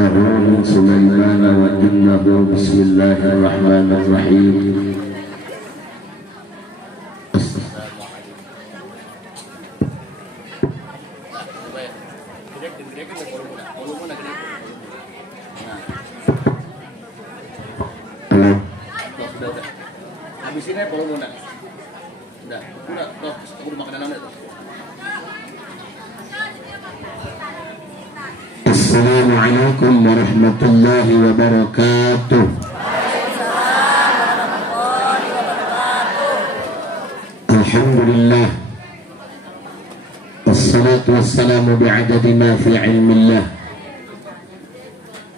وإنه من سليمان وإنه بسم الله الرحمن الرحيم. Habisin aja volume udah. Udah, aku udah makan dalamnya tuh. Assalamualaikum warahmatullahi wabarakatuh. Alhamdulillah. Wassalatu wassalamu bi'adadi ma fi ilmillah.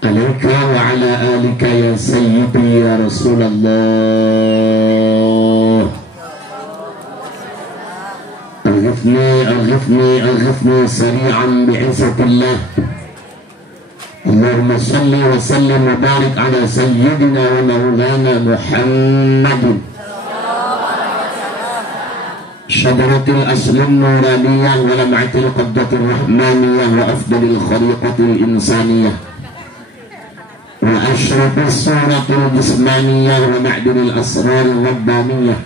Alaika wa ala alika ya sayyidi ya Rasulullah. Aghifni sari'an bi'izzatillah. Allahumma salli wa sallim wa barik ala sayyidina wa maulana Muhammadin syadaratil aslin nuraniyah wa lam'atil qaddatir rahmaniyah wa afdalil khariqatil insaniyah wa ashrafis suratil jismaniyah wa ma'dinil asraril rabbaniyah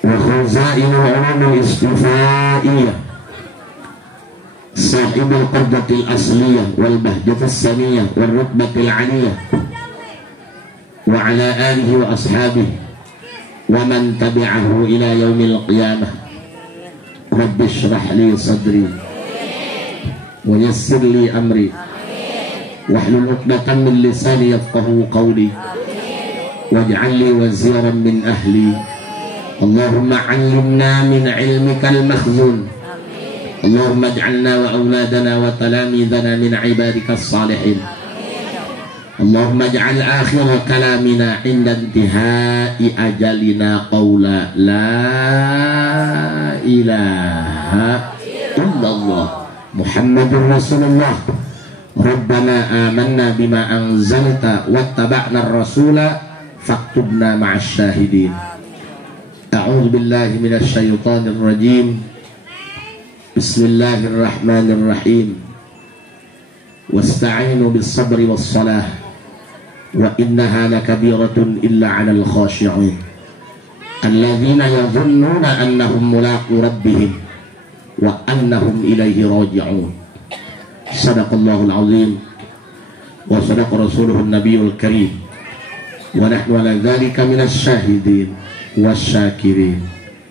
wa khuzain ulumil istifaiyah sahibul qaddatil asliyah wal bahjatis saniyah wal rutbatil aliyah wa ala alihi wa ashabihi wa man tabi'ahu ila yaumil qiyamah. Rabbi shrah li sadri wa yassir li amri wahlul 'uqdatam min lisani yafqahu qawli waj'al li waziran min ahli. Allahumma 'allimna min 'ilmikal makhzun. Allahumma ij'alna wa auladana wa talamidana min 'ibadikas salihin. Allahumma ij'al akhir kalamina 'inda intihai ajalina qawla la ilaha illallah Muhammadur Rasulullah. Rabbana amanna bima anzalta wattaba'na ar-rasula faktubna ma'asy syahidin. A'udzu billahi minasy syaithanir rajim. Bismillahirrahmanirrahim. Wasta'inu bis-sabri was-salah wa innaha lakabiratun illa 'alal khashi'in alladzina yadhunnuna annahum mulaqu rabbihim wa annahum ilaihi raji'un. Shadaqallahul azim wa shadaqa rasuluhun nabiyul karim wa nahnu 'ala dzalika minasy syahidin wasyakirin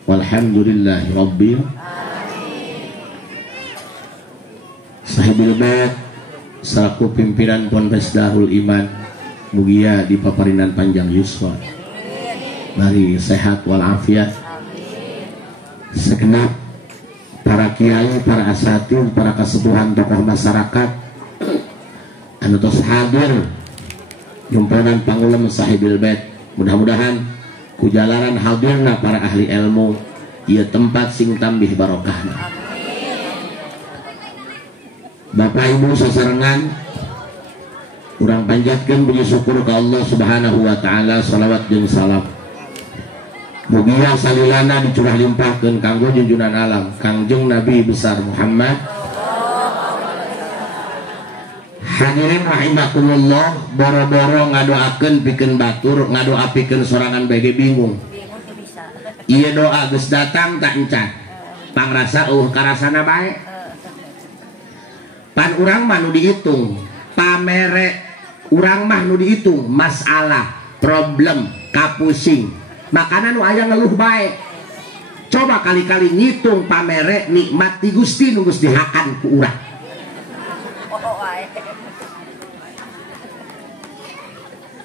walhamdulillahi rabbil Sahibul Bait selaku pimpinan Ponpes Darul Iman mugia di paparinan panjang yuswa mari sehat walafiat segenap para kiai, para asatidz, para kesepuhan tokoh masyarakat anu tos hadir nyumponan pangulam Sahibul Bait. Mudah-mudahan kujalaran hadirna para ahli ilmu ieu tempat sing tambih barokahna. Bapak Ibu sasarengan urang panjatkeun puji syukur ka Allah Subhanahu wa taala, salawat jeung salam mugia salilana dicurah limpahkeun kanggo junjunan alam Kangjeng Nabi besar Muhammad. Hadirin rahimakumullah, boro-boro ngadoakeun pikeun batur, ngadoa pikeun sorangan bege bingung. Ieu doa geus datang tak encan. Pangrasa karasana bae. Pan urang mah nu dihitung, pamere urang mah nu dihitung masalah, problem, kapusing. Makana nu aya ngeluh bae. Coba kali-kali ngitung pamere nikmat ti Gusti nu geus dihakan ku urang.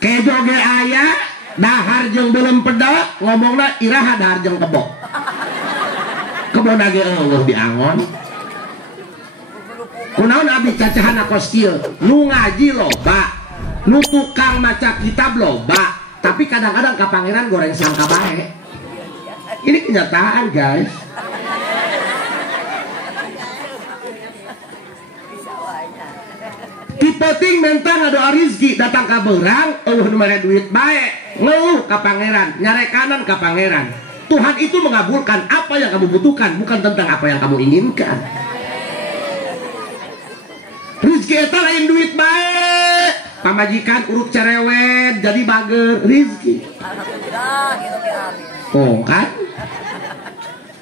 Kejoge aya dahar jeung belum pedot ngomongna iraha dahar jeung kebo. Kebona ge eueuh diangon. Kunaon abi cacahana kos kieu nu ngaji loba nu tukang maca kitab loba tapi kadang-kadang ka pangeran goreng sangka bae. Ini kenyataan guys. Tipeting mentang ngadoa rizki datang ka beurang eueuh nu mere duit bae ngeueuh ka pangeran nyarekanan ka pangeran. Tuhan itu mengabulkan apa yang kamu butuhkan bukan tentang apa yang kamu inginkan. rizki eta lain duit baik. Pamajikan uruk cerewet jadi bager rizki. Oh kan?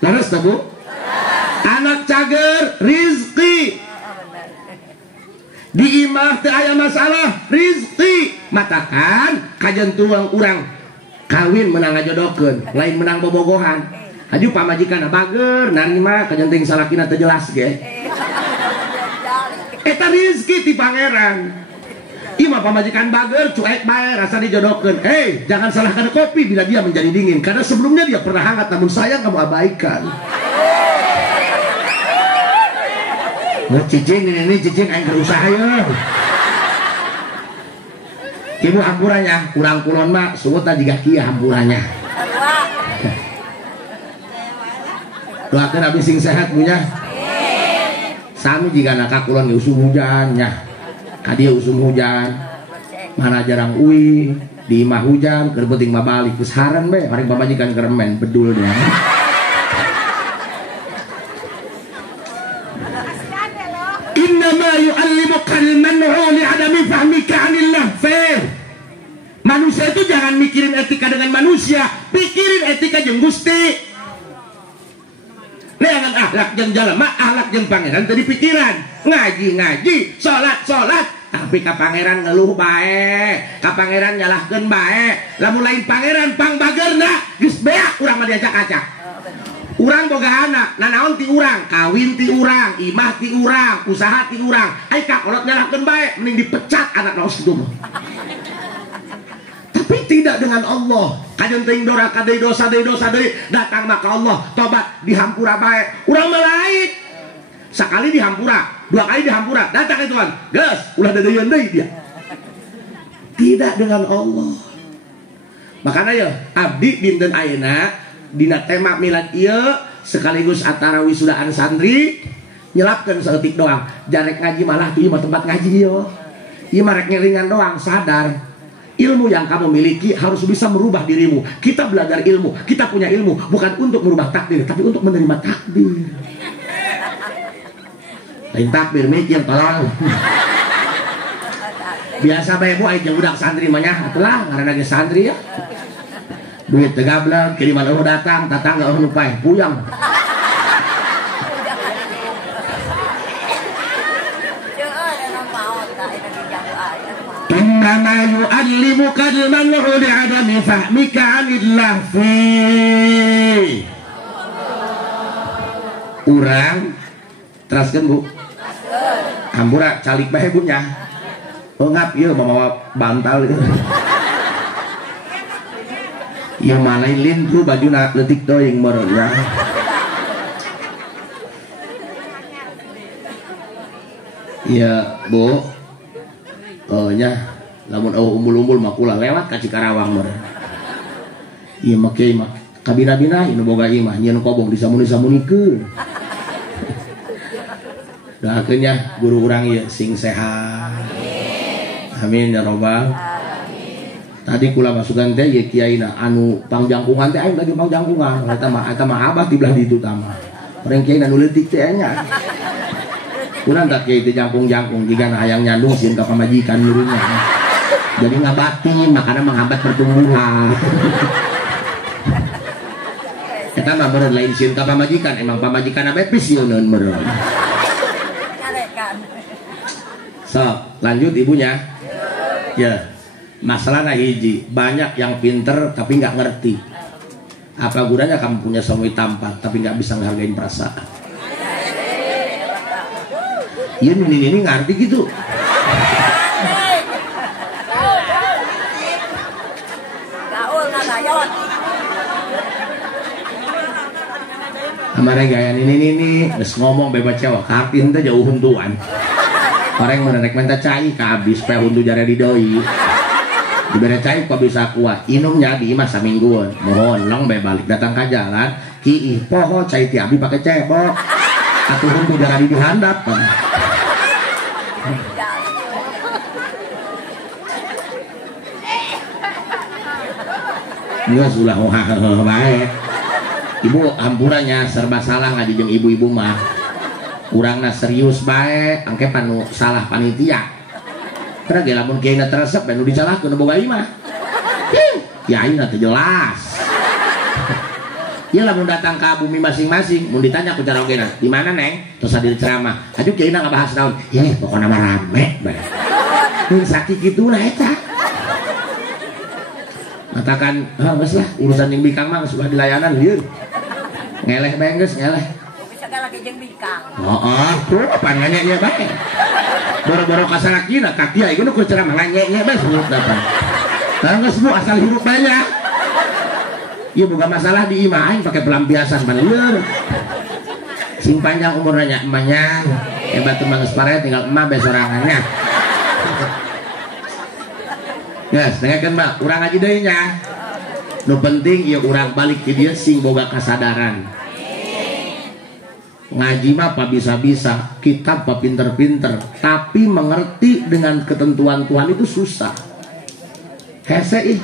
Laras tak bu? Anak cager rizki. Di imah teu aya masalah rizki. Matakan kajen tuang urang kawin menang ngajodokeun, lain menang bobogohan. Aju pamajikan bager narima kajen teuing salakina teu jelas ge. Eta rizki ti pangeran. Ima pamajikan bager cuek bae rasa dijodokeun. Jangan salahkan kopi bila dia menjadi dingin karena sebelumnya dia pernah hangat namun sayang kamu abaikan. Mau cicing ini cicing aing berusaha ya. Ibu hampurannya kurang kulon mah suwetna jiga kieu hampurannya. Doakeun abdi sing sehat punya. Sami jika nak kulon usum hujan nya. Kadia usum hujan. Mana jarang uwi di imah hujan keur penting mah balik geus haran be paring pamajikan keremen bedul dia. Innama yu'allimuka al-man'u li'adami fahmika 'anillah. Manusia itu jangan mikirin etika dengan manusia, pikirin etika jeung Gusti. Neangan akhlak jeung jalma, akhlak jeung pangeran tadi pikiran. Ngaji, salat, tapi ka pangeran ngeluh bae, ka pangeran nyalahkeun bae. Lamun lain pangeran pang bageurna geus beak urang mah diacak-acak. Urang boga anak, nanaon ti urang, kawin ti urang, imah ti urang, usaha ti urang. Ai ka kolot nyalahkeun bae, mending dipecat anak naos kitu mah. Tapi tidak dengan Allah. Kajen teuing doraka deui dosa deui datang mah ka Allah, tobat dihampura bae. Urang mah lain. Sakali dihampura, dua kali dihampura, datang ke Tuhan. Geus, ulah dadeuyeun deui dia. Tidak dengan Allah. Makanya ya, abdi dinten ayeuna dina tema milad ieu sekaligus antara wisudaan santri nyelapkeun saeutik doang. Jarek ngaji malah ieu mah tempat ngaji ieu. Ieu mah rek ngelingan doang, sadar. Ilmu yang kamu miliki harus bisa merubah dirimu. Kita belajar ilmu, kita punya ilmu bukan untuk merubah takdir, tapi untuk menerima takdir. Lain takdir mikir tolong. Biasa bae bu aing budak santri mah nya atulah ngaranna ge santri ya. Duit teu gablek, kiriman eueuh datang, tatangga eueuh nu paeh puyang. Innama yu'allimuka al-man'u li'adami fahmika 'anillah fi. Urang teraskeun bu. Hampura calik bae bu nya. Oh ngap ieu mamawa bantal ieu. Ieu mah lain lintu bajuna leutik teuing meureun ya. Iya bu. Oh nya lamun umbul-umbul mah kula lewat ka Cikarawang meureun. Ieu mah kieu mah kabina-bina nu boga ieu mah nyeun kobong disamuni-samunikeun. Doakeun nya guru urang ieu sing sehat. Amin ya robbal. Tadi kula masukan teh ieu kiaina anu pangjangkungan teh aing lagi pangjangkungan. Eta mah abah di belah ditu tah mah. Orang kiaina nu leutik teh nya. Kurang tak kiai teh jangkung-jangkung jika hayang nyandung sieun ka pamajikan nyuruhnya. Jadi ngabati makana menghambat pertumbuhan. Eta mah meureun lain sieun ka pamajikan, emang pamajikan abe pisioneun meureun. So, lanjut ibunya. Ya. Masalahnya hiji, banyak yang pinter tapi nggak ngerti. Apa gunanya kamu punya suami tampan tapi nggak bisa ngehargain perasaan? Iya ini ngerti gitu. Amare gaya ini geus ngomong bebas cewek kartin teh jauh huntuan. Orang menenek minta cai kabis supaya huntu jare di doi. Diberi cai kok bisa kuat. Inumnya di masa mingguan. Mohon long be balik datang ke jalan. Kiih poho cai ti abi pakai cebok. Atuh huntu jare di handap kan. Iya sudah baik. Ibu ampurannya serba salah nggak dijeng ibu-ibu mah. urangna serius bae angke panu salah panitia karena ge lamun kieu na teresep nu disalahkeun boga imah kiai na teu jelas. Ieu lamun datang ka bumi masing-masing mun ditanya ku cara ogena di mana neng terus hadir ceramah atuh kiai na ngabahas naon ih pokona mah rame bae mun sakit kitu lah eta katakan geus lah urusan jeung bikang mah sudah dilayanan lieur ngeleh bae geus ngeleh bisa lagi jeung bikang tuh apa nganya bae boro-boro kasalakina ka kiai kudu ku ceramah nganya bae surut dapat kalau geus bu asal hirup banyak ieu boga masalah di imah aing pake pelampiasan pan lieur sing panjang umurnya emahnya hebat mah geus pare tinggal emah bae sorangannya yes dengarkan mbak urang aja deui nya nu penting ieu urang balik ke dia sing boga kasadaran ngaji mah apa bisa-bisa kitab apa pinter-pinter tapi mengerti dengan ketentuan Tuhan itu susah hese ih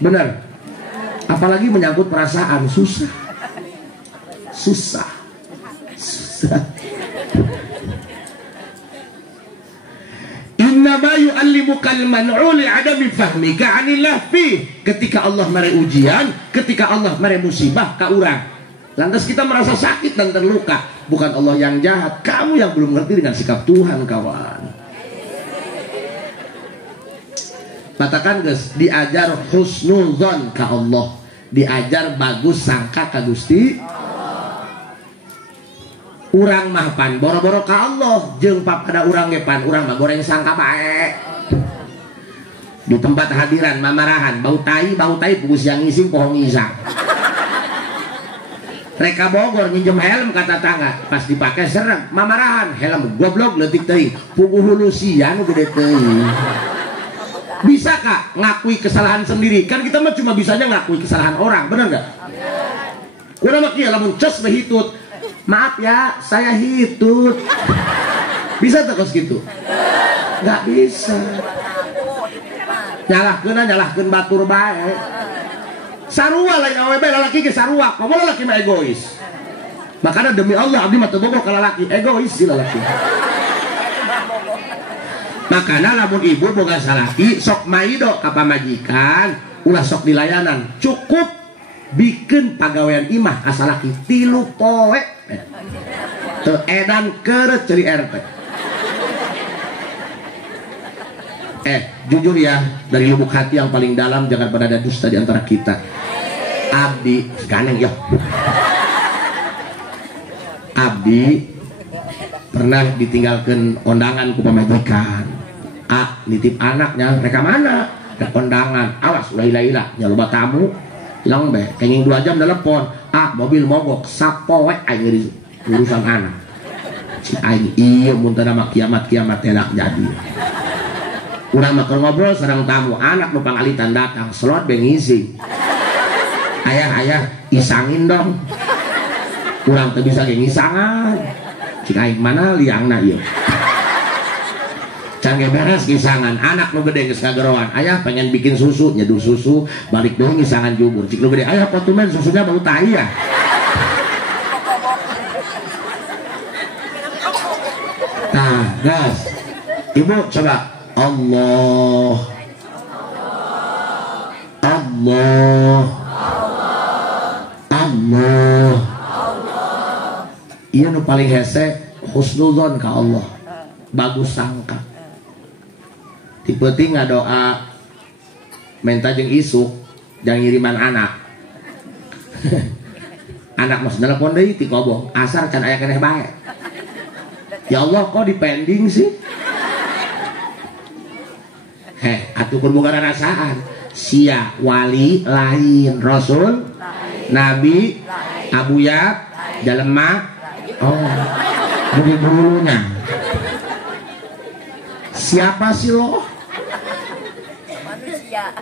bener apalagi menyangkut perasaan susah innama yu'allimukal man'u li'adami fahmika 'anillah fi ketika Allah mere ujian ketika Allah mere musibah ka urang lantas kita merasa sakit dan terluka bukan Allah yang jahat kamu yang belum ngerti dengan sikap Tuhan kawan katakan guys diajar husnuzon ka Allah diajar bagus sangka ka Gusti urang mah pan boro-boro ka Allah jeung papada urang ge pan urang mah goreng sangka bae di tempat hadiran mamarahan bau tai pugus yang ngising pohon ngisang reka Bogor nyinjem helm kata tangga pas dipake serem mamarahan helm goblok leutik teuing puguh hulu sian gede teuing bisa kak ngakui kesalahan sendiri kan kita mah cuma bisanya ngakui kesalahan orang bener nggak urang mah kieu lamun cos behitut maaf ya saya hitut bisa terus gitu nggak bisa nyalahkeun batur bae sarua lain awe bae lalaki ge sarua komo lalaki mah egois makanya demi Allah abdi mah teu bogoh ka lalaki egois si lalaki makanya lamun ibu boga salaki sok maido ka pamajikan ulah sok dilayanan cukup bikin pagawean imah ka salaki 3 poe teu edan keureut ceri RT jujur ya dari lubuk hati yang paling dalam jangan pada ada dusta di antara kita abdi ganeng ya abdi pernah ditinggalkan kondangan ku pamajikan nitip anaknya mereka mana ada kondangan awas ulah ila loba tamu hilang be kenging 2 jam telepon mobil mogok sapoe aing urusan anak si aing ieu mun teu nama kiamat enak jadi urang mah keur ngobrol sareng tamu anak nu pangalitan datang slot be ngisi ayah isangin dong urang teu bisa ge ngisangan cik aing mana liangna ieu can ge beres ngisangan anak nu gede geus kageroan ayah pengen bikin susu nyeduh susu balik deui ngisangan jumur cik nu gede ayah potumen susunya bau tai ya nah guys ibu coba Allah iya nu paling hese husnudzon ka Allah bagus sangka tipe-tipe ngadoa minta jeung isuk jangan ngiriman anak anak mas nelpon deui ti kobong asar can aya keneh bae ya Allah kok dipending sih atuh kun boga rasaan sia wali lain rasul lain. Nabi lain. Abuya jalema bulu-bulunya siapa sih lo manusia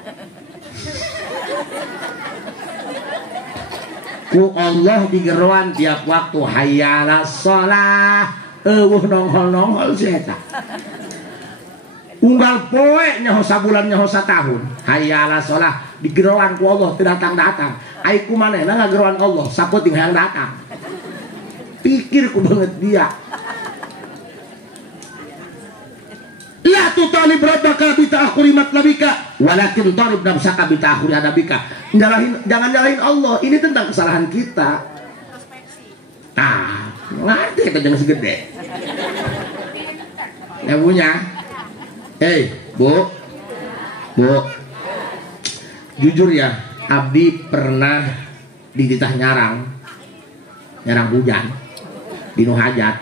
ku Allah digeruan tiap waktu hayyalas shalah nongol sih eta unggal poe nyaho sabulan nyaho satahun hayyalas shalah digeruan ku Allah teu datang-datang ai kumanehna ngageruan Allah sapeuting hayang datang pikirku banget dia. La tutalib rabbaka bi ta'khuri matlabika walakin talib nafsaka bi ta'khuri adabika. Jangan nyalahin Allah, ini tentang kesalahan kita. Ngerti kita jangan segede. Ya punya. Bu. Jujur ya, abdi pernah dititah nyarang hujan di nu hajat.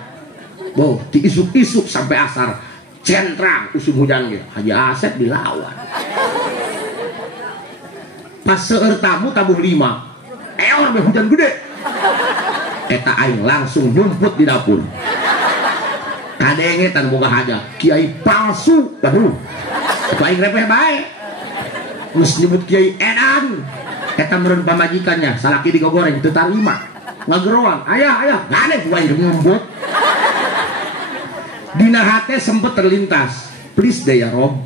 Bu, diisuk-isuk sampai asar. Centrang usum hujan gitu. Haji Asep dilawan. Pas seueur tamu tabuh 5. Eor be hujan gede. Eta aing langsung nyumput di dapur. Kadengetan boga haja. Kiai palsu. Aduh. Eta aing repeh bae. Terus nyebut Kiai Edan. Eta meureun pamajikannya, salaki digogoreng teu tarima. Ngageroan, ayah, gade gua aing nyumput. Dina hate sempet terlintas, please deh ya Rob,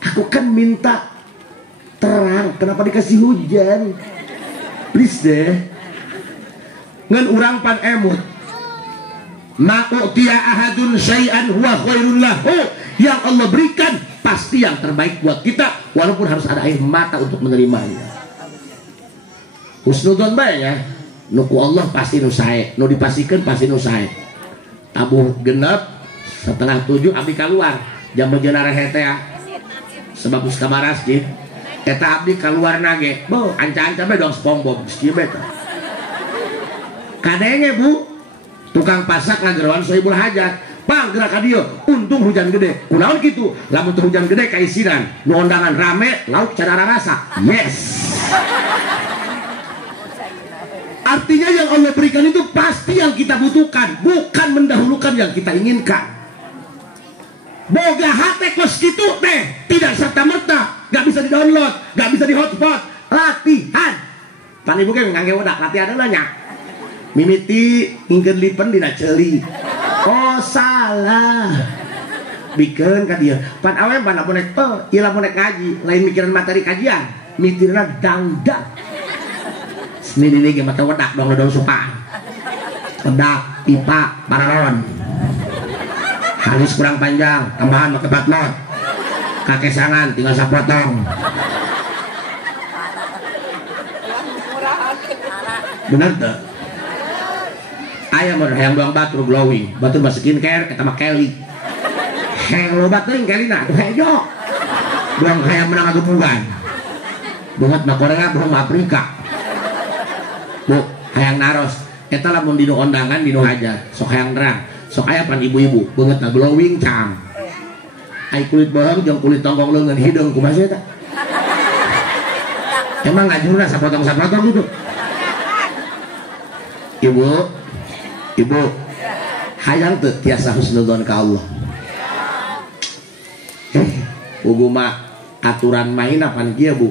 aku kan minta terang, kenapa dikasih hujan? Please deh. Ngan urang pan emut, ma'u'tiya ahadun syai'an huwa khairun lahu. Yang Allah berikan pasti yang terbaik buat kita, walaupun harus ada air mata untuk menerimanya. Husnudon bae ya, nuku Allah pasti nu sae, nu dipasikeun pasti nu sae. Tabuh genep setengah 7 abdi keluar jam bejenara hete ya sebagus kamar masjid. Eta abdi keluar nage bo anca-anca be dong SpongeBob skibet kadenge bu tukang pasak ngageroan soibul hajat bang gerak kadio untung hujan gede kunaon gitu lamun teu hujan gede kaisinan nu undangan rame lauk cara rasa yes. Artinya yang Allah berikan itu pasti yang kita butuhkan, bukan mendahulukan yang kita inginkan. Boga hate kos gitu teh tidak serta-merta, gak bisa di-download, gak bisa di-hotspot. Latihan. Pan ibu ge ngangge odak latihan nanya. Mimiti ingkeun lipen dina ceuli. Oh salah. Bikeun ka dieu. Pan awe pan lamun nek ieu lamun nek ngaji, lain mikiran materi kajian, mitirna dangdang. Ini mata wedak dong suka wedak pipa paralon halus kurang panjang tambahan pakai batlot kakesangan tinggal sapotong bener tuh ayam mau hayang doang batur glowing batur mah skincare kita mah Kelly hello batur Kelly nah tuh hejo doang hayang menang agepungan banget mah Korea belum Afrika. Bu, hayang naros, eta lamun dinu ondangan dinu haja, sok hayang nerang, sok aya pan ibu-ibu, beungeutna glowing cam. Ai kulit beuheung jeung kulit tongkong leungeun hideung kumaha eta? Emang ngajurna sapotong-sapotong gitu. Ibu, hayang teu tiasa husnudzon ka Allah. Ugu mah aturan main pan kieu Bu.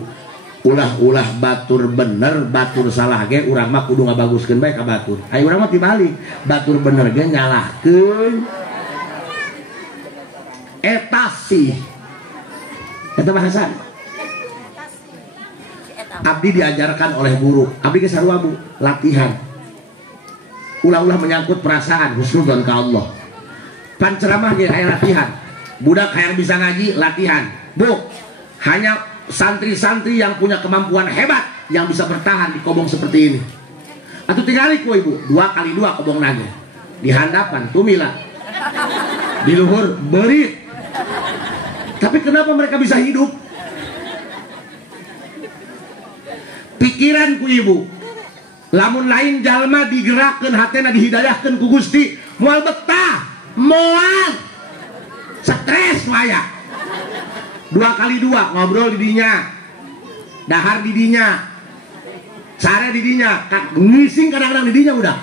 Ulah batur bener batur salah ge urang mah kudu ngabaguskeun bae ka batur. Aya urang mah tibalik, batur bener ge nyalahkeun. Etasi. Eta bahasa. Abdi diajarkan oleh guru. Abdi ge sarua Bu, latihan. Ulah-ulah menyangkut perasaan husnudzon ka Allah. Pan ceramah ge aya latihan. Budak hayang bisa ngaji latihan. Bu, hanya santri-santri yang punya kemampuan hebat yang bisa bertahan di kobong seperti ini. Atau tingali ku ibu 2x2 kobong naga di handapan tumila di luhur berit. Tapi kenapa mereka bisa hidup? Pikiran ku ibu lamun lain jalma digerakkan hatena dihidayahkan ku Gusti moal betah moal stres waya 2x2 ngobrol di dinya dahar di dinya sare di dinya ngising kadang-kadang di dinya udah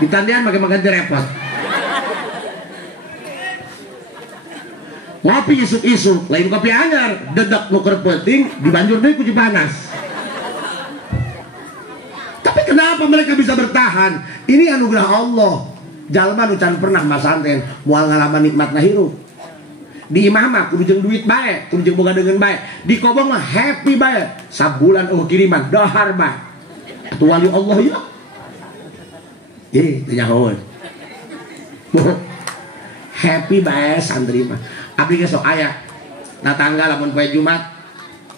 ditandian makan repot ngopi isuk-isuk lain kopi anyar dedak nuker penting dibanjur deui ku panas. Tapi kenapa mereka bisa bertahan? Ini anugerah Allah. Jalma nu can pernah masanten moal ngalaman nikmatna hirup. Di imamah kudu jeung duit bae, kudu jeung boga deungeun bae. Di kobong mah happy bae. Sabulan kiriman dahar bae. Atuh wali Allah ya. Ih, nyahoan. Happy bae santri mah. Abdi ge sok aya. Tatangga lamun poe Jumat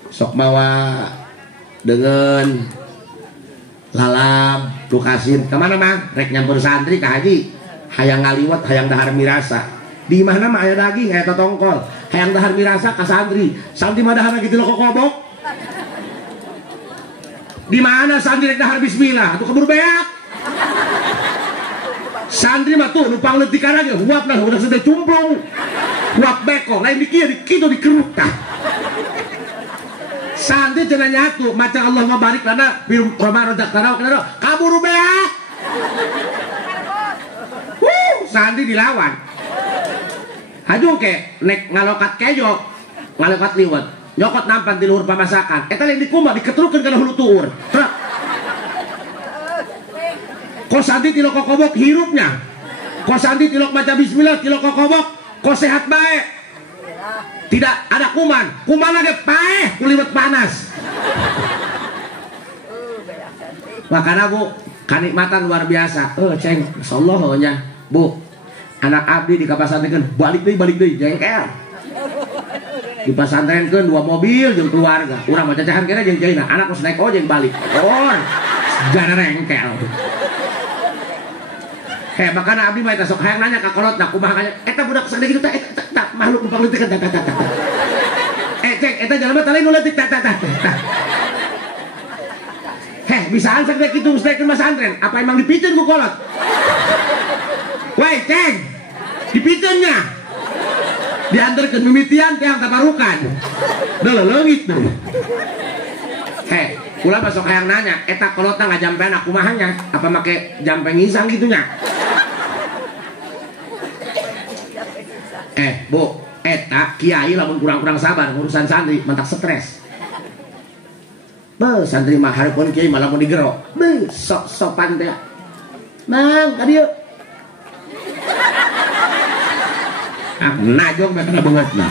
sok mawa dengan lalap lukasin kemana mang rek nyampur santri ka haji hayang ngaliwat hayang dahar mirasa di mana mah aya daging aya totongkol hayang dahar mirasa ka santri mah dahar gitu lo kokobok di mana santri rek dahar bismillah atuh keburu beak santri mah tuh numpang letikan aja huap nah udah sedih cumplung huap beko lain dikieu dikitu dikeruk tah santri cenah nyatu maca Allah mabarik lana film Roma rojak tanah kenaro kaburu beak santri dilawan hajung ke nek ngalokat kejok ngalokat liwat nyokot nampan di luhur pamasakan eta lain dikumbah diketrukeun kana hulu tuur kok santri tilok kokobok hirupnya kok santri tilok baca bismillah tilok kokobok kok sehat baik tidak ada kuman lagi paeh kuliwat panas makanya bu kanikmatan luar biasa ceng insyaallah nya bu anak abdi di kapasantren balik deui jengkel di pasantrenkeun 2 mobil jeung keluarga urang mah cacahan kena jeung jaina anak geus naik ojek balik jana rengkel makanya abdi mah eta sok hayang nanya ka kolotna kumaha nya eta budak sagede kitu teh eta makhluk numpang leutik tah cek eta jalema teh lain nu leutik tah bisaan sagede kitu geus naikeun masantren apa emang dipikeun ku kolot weh ceng dipikeunnya diantarkeun mimitian teh yang taparukan da leungit tuh ulah masuk hayang nanya eta kolotna ngajampean kumaha nya apa make jampe ngisang gitunya bu eta kiai lamun kurang-kurang sabar urusan santri mentak stres santri mah hareupeun kiai malah mau digero sok-sokan teh mang ka dieu najong mah kana beungeutna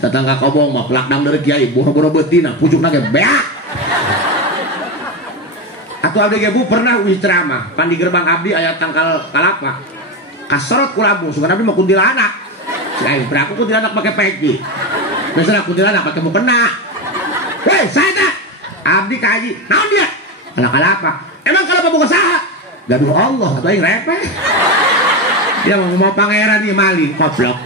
tetangga kobong mah pelakdang dari kiai boro-boro beutina pucukna ge beak atuh abdi ge bu pernah uji ceramah pan di gerbang abdi aya tangkal kalapa kasorot ku lambung sugan abdi mah kuntilanak lain beraku kuntilanak make peci misalnya kuntilanak make mukena weh saya tak abdi kaji naon dia anak kalapa emang kalapa buka saha gaduh Allah atuh aing repeh dia mau pangeran ieu maling goblok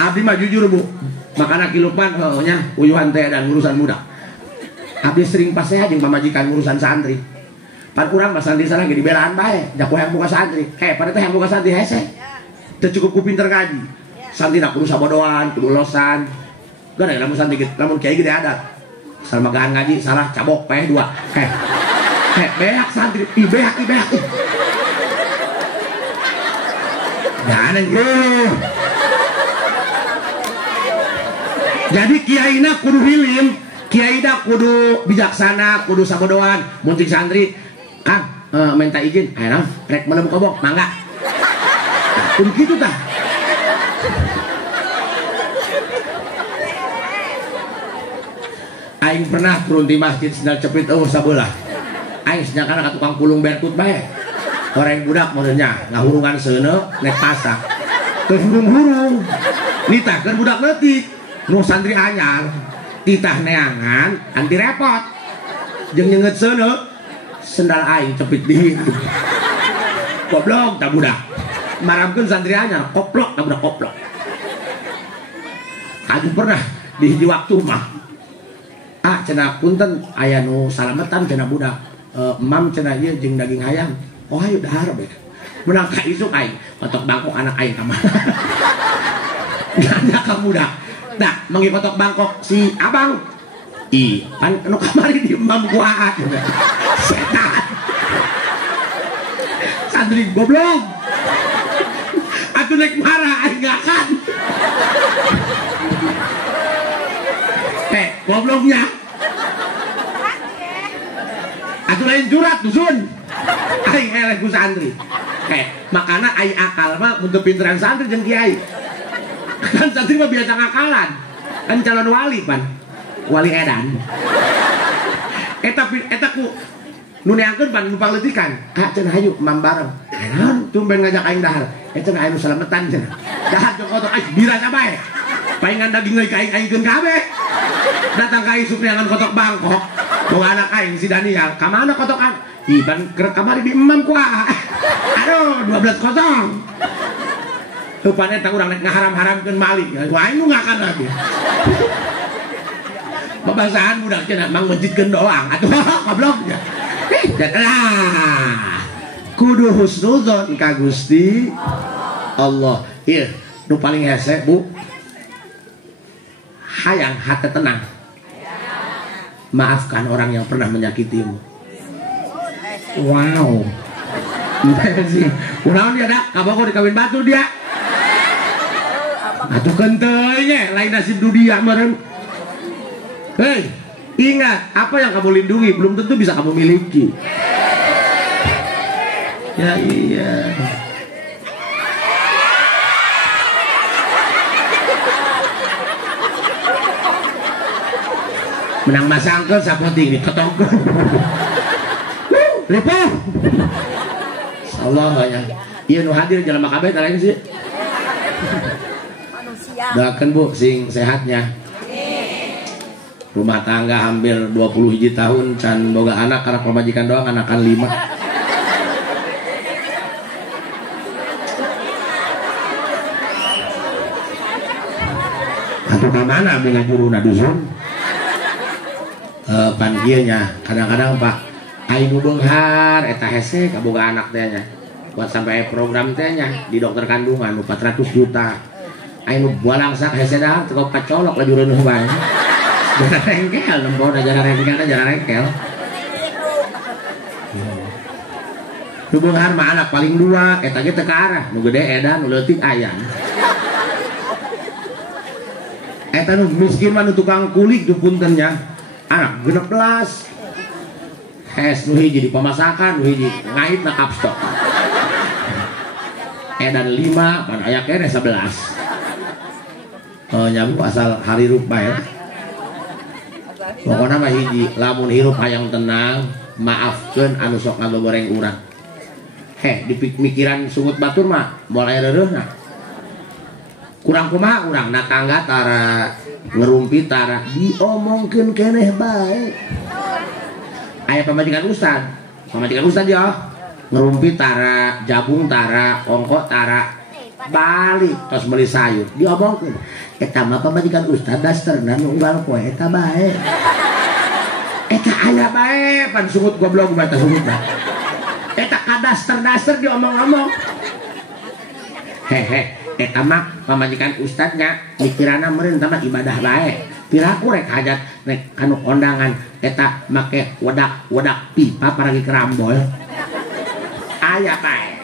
abdi mah jujur bu makana kilupan nya uyuhan teh dan urusan muda abdi sering pasea jeung pamajikan urusan santri pan urang mah santri sana ge dibelaan bae jak hayang buka santri pada teh hayang buka santri hese teu cukup ku pinter ngaji santri na kudu sabodoan kudu losan gana lamun santri lamun kiai gede adat salmagaan ngaji salah cabok paeh 2 beak santri beak gana jadi kiaina kudu hilim kiai dah kudu bijaksana kudu sabodoan munting santri kang minta izin ayo rek melem kobok mangga kudu gitu tah aing pernah turun di masjid sendal cepit sabelah aing senyakan ka tukang pulung berkut bae orang budak modelnya ngahurungan seuneu nek pasak teu hurung-hurung nitahkeun budak leutik nu santri anyar titah neangan anti repot jeung nyeungeut seuneu sendal aing cepit di goblok tak budak maramkeun santri anyar koplok tak budak koplok atuh pernah di hiji waktu mah cenah punten aya nu salametan cenah budak mam cenah ieu jeung daging hayam oh hayu dahar bae menang ka isuk aing potok bangkok anak aing ka mana nanya ka budak nah mengipotok bangkok si abang kan anu kamari di mam gua setan santri goblok atuh nek marah aing ngakan gobloknya atuh lain jurat dusun aing eleh ku santri makana aing akal mah untuk pinteran santri jeung kiai kan santri mah biasa ngakalan kan calon wali pan wali edan. Eta ku nu neangkeun pan nu pangleutik Kak cenah hayu mam bareng. Naon tumben ngajak aing dahar. Cenah aya nu salametan cenah. Dahar jeung kotor birana bae. Paingan daging leuwih ka aing-aingkeun kabeh. Datang ka isuk neangan kotok Bangkok. Bawa anak aing si Daniel. Ka mana kotokan? Iban keur kamari di emam ku. Aduh 12 kosong. Rupanya tak urang ngaharam-haramkeun malik. Wah aing nu ngakan lagi. Babasahan budak cenah mang menjidkeun doang atuh goblok. Lah kudu husnudzon ka Gusti Allah. Ieu nu paling hese Bu. Hayang hati tenang. Maafkan orang yang pernah menyakitimu. Wow. Unaon dia dak kaboko dikawin batu dia. Atuh kenteu nya lain nasib dunia meureun. Hei, ingat apa yang kamu lindungi belum tentu bisa kamu miliki. Ya iya. Menang masangkeun sapoting ditotongkeun. Lepo. Insyaallah ya. Ieu nu hadir jelema kabeh tah lain sih. Manusia. Doakeun Bu sing sehatnya. Rumah tangga hampir 20 hiji tahun can boga anak karena pemajikan doang anakan 5. Atuh ka mana abdi ngajuruna dusun? Pan kieu nya kadang-kadang Pak aing nu beunghar eta hese ka boga anak teh nya. Buat sampai program teh nya di dokter kandungan 400 juta. Aing nu bualang sak hese dah teu kacolok lajureun bae. Jara rengkel, nembon jara rengkel. Nu beunghar mah anak paling 2, eta ge teu ka arah, nu gede edan, nu leutik ayam. Eta nu miskin mah nu tukang kulik du punten nya. Anak 16. Hes nu hiji di pemasakan, nu hiji ngait na kapstok. Edan 5, pan aya kene 11. Nyabu asal harirup bae. Pokoknya mah hiji lamun hirup hayang tenang maafkeun anu sok ngagoreng urang. Di pikiran sungut batur mah mulai reureuna. Kurang kumaha urang na tangga tara ngerumpi tara diomongkeun keneh bae. Aya pamajikan ustad ya ngerumpi tara jabung tara ongko tara balik tos meuli sayur diomongkeun. Eta mah pamajikan ustad dasterna nu unggal poe eta bae. Eta aya bae pan sungut goblok mah eta sungut mah. Eta kadaster-daster diomong-omong. Eta mah pamajikan ustadnya mikiranna meureun tah mah ibadah bae. Piraku rek hajat rek anu kondangan eta make wedak pipa paragi kerambol. Aya bae.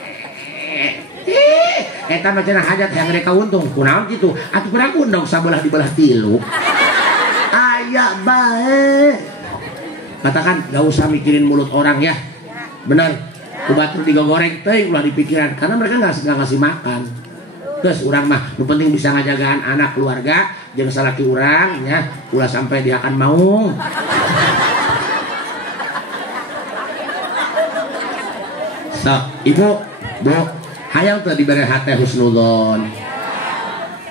Eta mah cenah hajat yang mereka untung kunaon kitu atuh piraku undang sabelah dibelah 3 aya bae. Katakan gak usah mikirin mulut orang ya benar kubatur digoreng teh ulah dipikiran karena mereka nggak ngasih makan. Terus urang mah nu penting bisa ngajagaan anak keluarga jeung salaki urang nya ulah sampai dia akan mau. So, Ibu, Bu, hayang teu dibere hate husnudzon.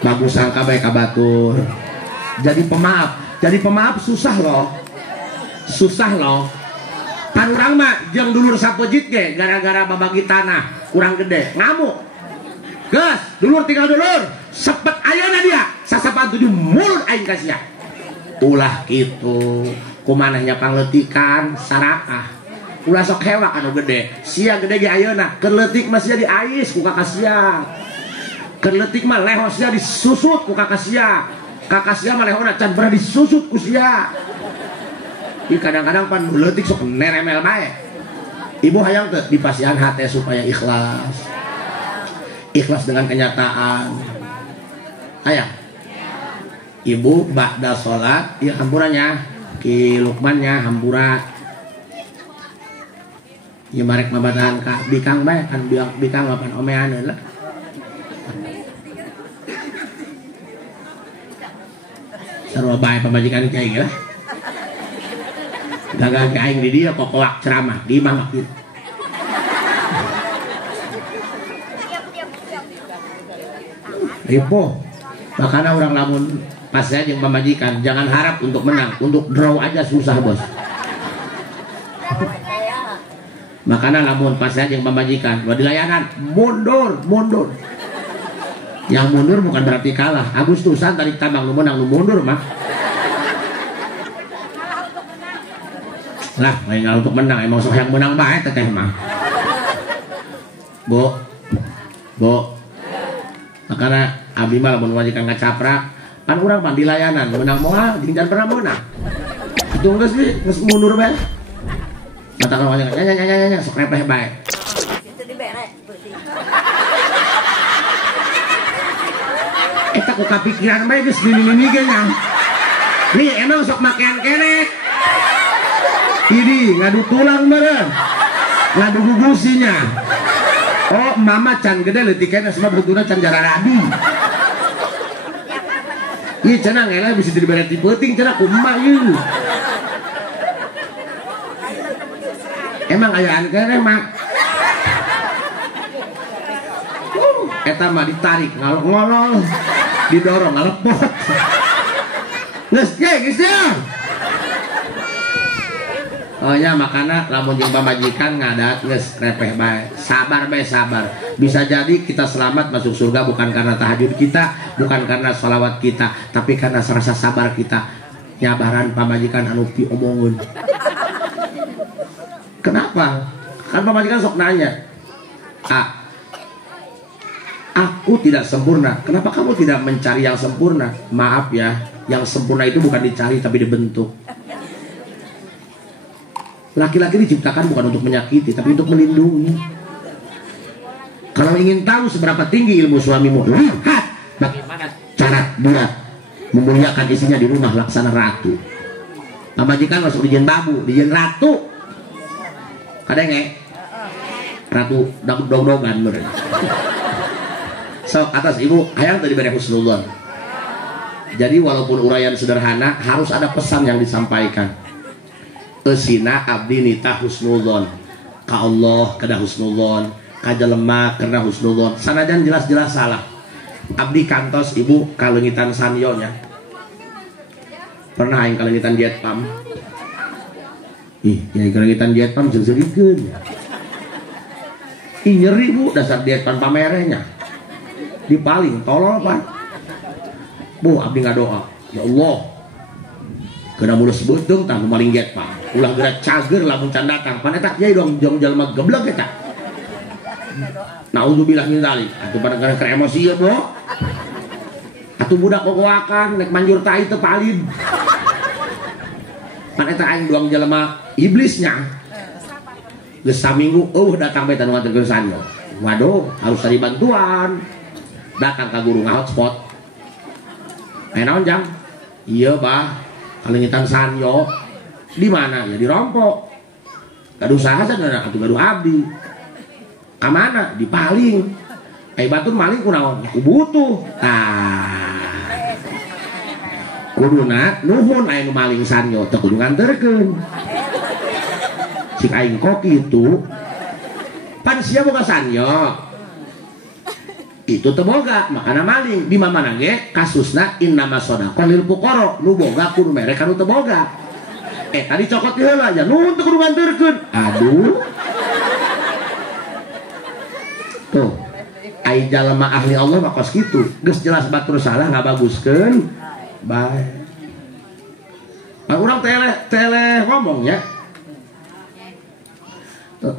Bagus sangka bae ka batur. Jadi pemaaf susah loh. Pan urang mah jeung dulur sapejit ge gara-gara babagi tanah kurang gede ngamuk. Geus, dulur tinggal dulur, sepet ayeuna dia sasapan 7 mulut aing ka sia. Ulah kitu, kumanehnya pangleutikan sarakah. Ulah sok hewa anu gede, sia gede ge ayeuna, keur leutik mah sia diais ku kakak sia. Keur leutik mah leho sia disusut ku kakak sia. Kakak sia mah lehona can pernah disusut ku sia. Ih kadang-kadang pan leutik sok neremel bae. Ibu hayang teu dipasihan hate supaya ikhlas. Ikhlas dengan kenyataan. Hayang. Ibu ba'da salat ieu hampurannya ki Lukmannya hampura. Ieu marek mabatahan ka bikang bae kan bikang lapan omean lah. sarua bae pamajikan teh aing lah. Gagal aing di dia kok koak ceramah di imah kieu. Ripo. Makanya orang lamun pas saya jeung pamajikan jangan harap untuk menang, untuk draw aja susah bos. Makanya lamun pas saya jeung pamajikan di layanan mundur. Yang mundur bukan berarti kalah. Agustusan tarik tambang lu menang lu mundur mah. Lah, lain untuk menang emang sok yang menang bae teh mah. Bu. Makanya abdi mah lamun majikan ngacaprak, pan urang mah di layanan menang moal jeung pernah menang. Itu geus mundur bae. Katakan majikan nya sok repeh bae. Itu dibere. Eta ku kapikiran bae geus gini ge nya. Nih emang sok makean keneh. Ini ngadu tulang meureun. Ngadu gugusinya. Oh, mama can gede leutik kana sama betulna can jararadi. Ieu cenah ngela bisa dibere ti peuting cenah kumaha ieu. Emang ayaan keneh mah. Eta mah ditarik ngolol, didorong ngalepot. Geus ya. Oh ya makanya lamun jeung pamajikan ngadat geus repeh bae. Sabar bae sabar. Bisa jadi kita selamat masuk surga bukan karena tahajud kita, bukan karena sholawat kita, tapi karena rasa sabar kita. Nyabaran pamajikan anu pi omongeun. Kenapa? Kan pamajikan sok nanya. Aku tidak sempurna. Kenapa kamu tidak mencari yang sempurna? Maaf ya, yang sempurna itu bukan dicari tapi dibentuk. Laki-laki diciptakan bukan untuk menyakiti, tapi untuk melindungi. Kalau ingin tahu seberapa tinggi ilmu suamimu, lihat bagaimana cara dia memuliakan istrinya di rumah laksana ratu. Pamajikan masuk dijieun babu, dijieun ratu. Kadenge ratu dog-dogan meureun. Sok atas ibu, hayang tadi diberi husnudzon. Jadi walaupun uraian sederhana, harus ada pesan yang disampaikan. Eusina abdi nita husnudzon ka Allah kada husnudzon, ka jelema kada husnudzon. Sanajan jelas-jelas salah. Abdi kantos ibu kalengitan sanyo nya. Pernah aing kalengitan diet pam. Ih, ya kalengitan diet pam jeung-jeurikeun. Ih nyeri bu dasar diet pam pamerehnya. Dipaling tolol pan. Bu abdi ngadoa, ya Allah. Kena mulus beuteung tah nu maling diet pam. Ulah geura cager lamun can datang pan eta yai dong jong jalma geblek eta. Nauzubillah min dzalik. Atuh pada keur emosi ya, Bro. Atuh budak kokoakan nek manjur tai teu palid. Pan eta aing doang jalma iblisnya. Geus saminggu datang bae tanu ngaturkeun sanyo. Waduh, harus cari bantuan. Datang ka guru ngahotspot. Naon jang? Iya, Bah. Kalengitan sanyo. Di mana ya dirompok. Gaduh saha cenah atuh gaduh abdi. Ka mana? Dipaling. Batur maling kunaon? Ku butuh. Kuduna nuhun aya nu maling sanyo teu kudu nganterkeun. Cik aing kok kitu. Pan sia boga sanyo. Itu teu boga, makana maling. Di mana ge kasusna innama shadaqah lil fuqara. Nu boga kudu mere kanu teu boga. Tadi cokot heula ya nuhun teu kudu nganterkeun. Aduh. Tuh. Ai jalma ahli Allah mah kos kitu. Geus jelas batur salah ngabaguskeun. Bae. Pak urang tele ngomongnya.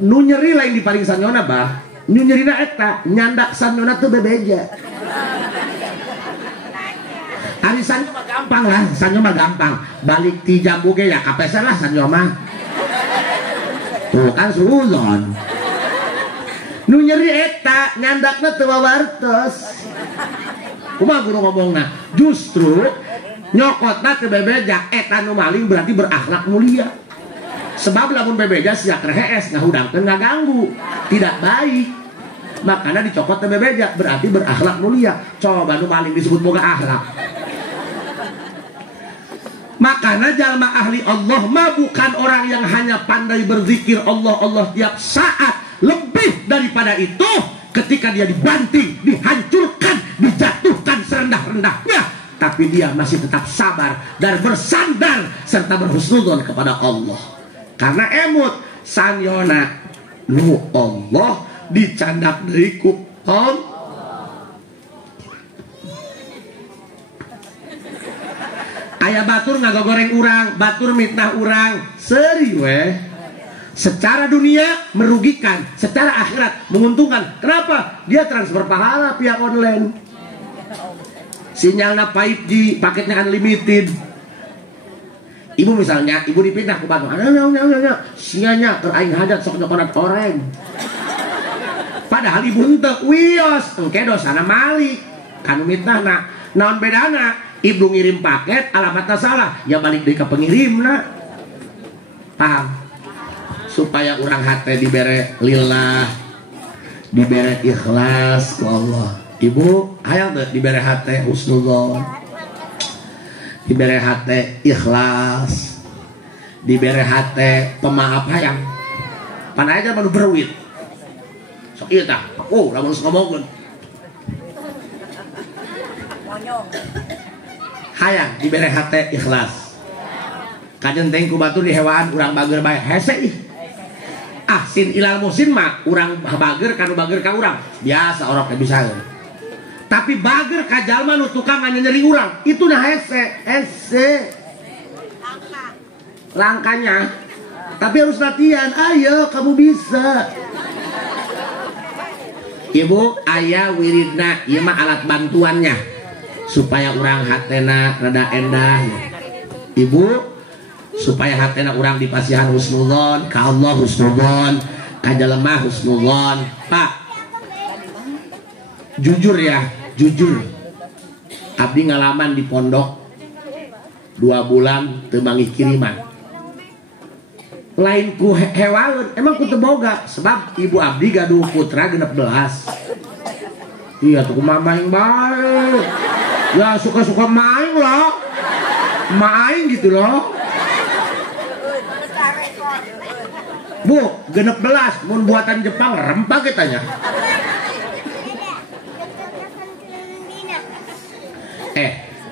Nu nyeri lain di paling sanyona bah. Nu nyerina eta nyandak sanyona teu bebeja. Ari sanyo mah gampang lah, sanyo mah gampang. Balik ti jambu ge ya kapesan lah sanyo mah. Tuh kan suuzon. Nu nyeri eta nyandakna teu wawartos. Kumaha guru ngomongna? Justru nyokotna teu bebejak eta nu maling berarti berakhlak mulia. Sebab lamun bebeja siak rehes ngahudangkeun ngaganggu, tidak baik. Makanya dicokot teu bebejak berarti berakhlak mulia. Coba nu maling disebut boga akhlak. Makanya jalma ahli Allah mah bukan orang yang hanya pandai berzikir Allah tiap saat. Lebih daripada itu, ketika dia dibanting, dihancurkan, dijatuhkan serendah-rendahnya, tapi dia masih tetap sabar dan bersandar serta berhusnudzon kepada Allah. Karena emut sanyona nu Allah dicandak deui ku aya batur ngagogoreng urang, batur mitnah urang, seuri weh. Secara dunia merugikan, secara akhirat menguntungkan. Kenapa? Dia transfer pahala via online. Sinyalnya 5G, paketnya unlimited. Ibu misalnya, ibu dipindah ke Bandung. Sinyalnya teraing hajat sok nyokonat orang. Padahal ibu henteu wios, engke dosana malik. Kanu mitnahna, naon bedana? Ibu ngirim paket, alamatnya salah, ya balik deui ka pengirimna. Paham? Supaya orang hati dibere lillah, dibere ikhlas ku Allah. Ibu hayang teu dibere hati husnudzon, dibere hati ikhlas, dibere hati pemaaf hayang. Pan aja manu berwit. Sok ieu tah. Oh, lamun ngomongkeun. Hayang dibere hati ikhlas. Kajenteng ku batur di hewan urang bager bae hese ih. Sin ilal musin mah urang bager kanu bager ka urang biasa orang teh bisa. Tapi bager ka jalma nu tukang nyeri urang itu nah hese langkanya. Tapi harus latihan. Ayo kamu bisa. Ibu aya wiridna ieu mah alat bantuannya supaya urang hatena rada endah. Ibu supaya hatena urang dipasihan husnudzon ka Allah, husnudzon ka jalema, husnudzon. Pak, jujur ya, jujur. Abdi ngalaman di pondok 2 bulan teu mangih kiriman. Lain ku hewaeun, emang ku teu boga sebab ibu abdi gaduh putra 16. Iya tuh mamaing bae. Ya suka-suka main loh. Main gitu loh. Bu, 16 mun buatan Jepang rempah katanya.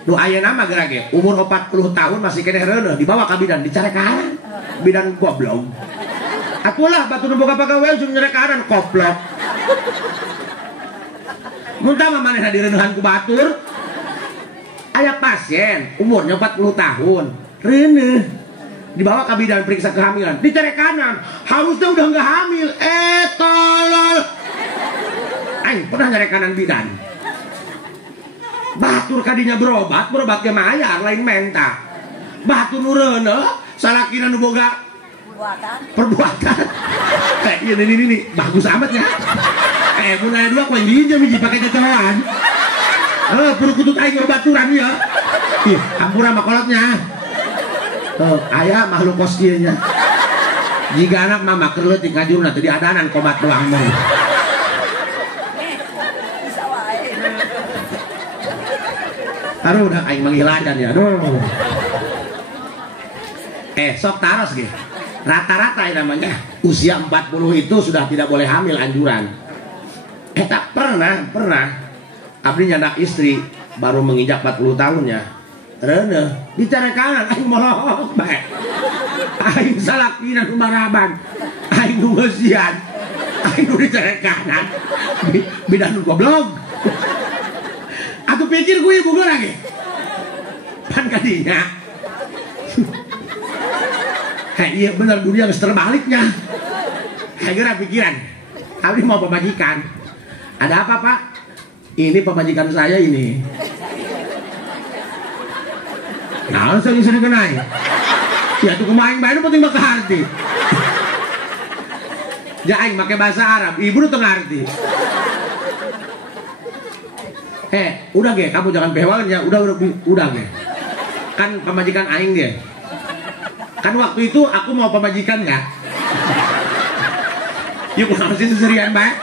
Nu ayeuna mah gerage umur 40 tahun masih keneh reuneuh dibawa ka bidan dicarekan. Bidan goblok. Atulah batu nu boga pagawean sun nyarekan goblok. Mun tah mah manehna direuneuhan ku batur. Aya pasien umurnya 40 tahun, reuneuh. Dibawa ke bidan periksa kehamilan, dicari kanan, harusnya udah nggak hamil, tolol. Aing pernah nyari kanan bidan. Batur kadinya berobatnya mayar lain menta. Batur nureuneuh, salakina nu boga perbuatan. Ini bagus amat ya. Mun aya 2 koin hiji hiji pake cacoan. Perlu kutut aing baturan ya. Ih, hampura mah kolotnya. Ayah makhluk kos kieu nya. Jika anak mama keur leutik ngajurna teu diadanan kobat doang mah. Aduh udah aing manggiladan ya. Aduh. Sok taros ge. Rata-rata namanya usia 40 itu sudah tidak boleh hamil anjuran. Tak pernah. Abdi nyandak istri baru menginjak 40 tahunnya. Reuneuh bicara kanan aing molok bae. Aing salakina nu maraban. Aing nu ngeusian. Aing nu bicara kanan. Bidan nu goblok. Aku pikir gue ibu gue lagi. Pan kadinya. Iya bener dunia geus terbaliknya. Gara pikiran. Abdi mau pemajikan. Ada apa, Pak? Ini pemajikan saya ini. Nah, saya bisa dikenai. Ya tuh kemain bae penting mah harti. Ja aing make bahasa Arab, ibu tuh ngarti. Udah ge, kamu jangan behewan ya. Udah ge. Kan pemajikan aing dia. Kan waktu itu aku mau pemajikan enggak? Yuk harus itu serian bae.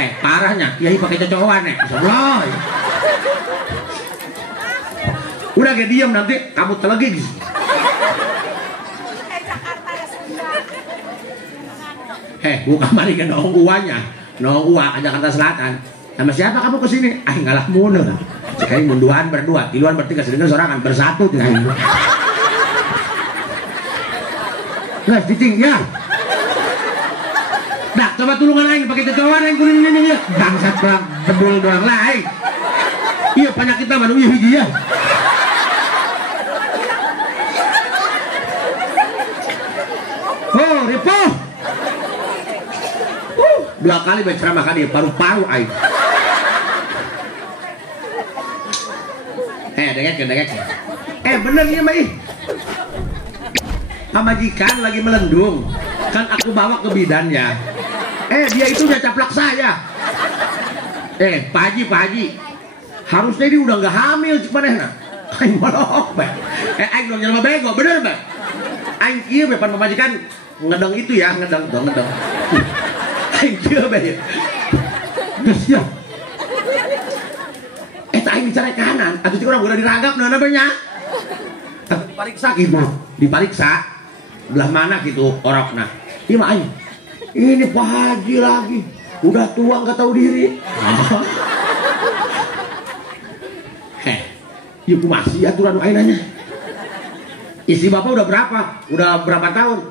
Parahnya, kiai pakai cocokan nek. Soblay. Udah kayak diam nanti kamu telegig. Bukan mari ke Nong Uanya. Nong Ua, Jakarta Selatan. Sama siapa kamu kesini? Ngalah mundur. Sekali munduan berdua, tiluan bertiga, sedangkan sorangan bersatu dengan ibu. Nah, cicing ya. Nah, coba tulungan aing pakai tecowan aing kuning ini ya. Bangsat bang, bedul doang lah aing. Iya penyakit kita baru hiji ya. Oh, Ripo. 2 kali baca ceramah kali paru-paru aing. Dengek. Bener ya Mbak. Majikan lagi melendung. Kan aku bawa ke bidannya. Dia itu udah caplak saya. Pak Haji. Harusnya dia udah nggak hamil cepanehna. Aing molok, Mbak. Aing dong jelema bego, bener, Mbak. Aing kieu bepan pamajikan ngedeng itu ya, ngedeng. Aing kieu bae. Geus ya. Aing bicara kanan, atuh cik urang udah diragap naon banyak. Dipariksa gitu, dipariksa belah mana gitu orokna. Ieu mah aing. Ini Pak Haji lagi. Udah tua nggak tahu diri. Ibu masih aturan aing nanya. Istri Bapak udah berapa? Udah berapa tahun?